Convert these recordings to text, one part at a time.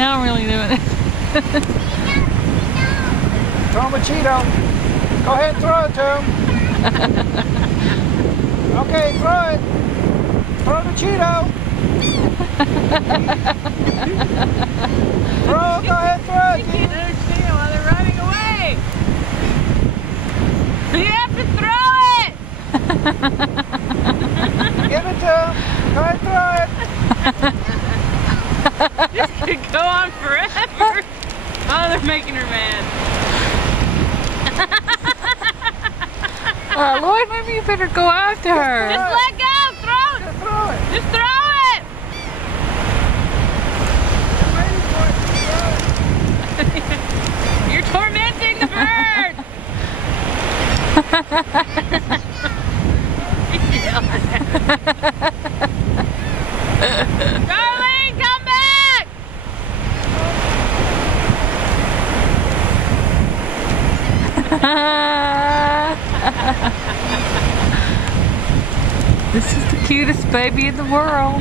Now I'm really doing it. Throw him a Cheeto. Go ahead and throw it to him. Okay, throw it. Throw the Cheeto. Throw, go ahead, throw it. You can't understand why they're running away. You have to throw it. Give it to him. Go ahead, throw it. This could go on forever. Oh, they're making her mad. Lloyd, maybe you better go after her. Just let go. Throw it. Just throw it. Just throw it. You're tormenting the bird. Darling, come back. This is the cutest baby in the world.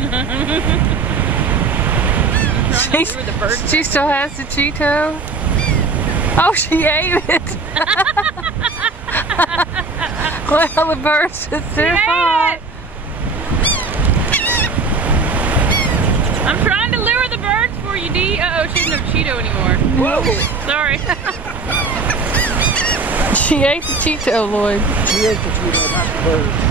She still has the cheetoh. Oh, she ate it. Well, the bird's just too hot. I'm trying to lure the birds for you, Dee. Uh-oh, she doesn't have cheetoh anymore. Whoa. Sorry. She ate the cheetoh, Lloyd. She ate the Cheeto, not the bird.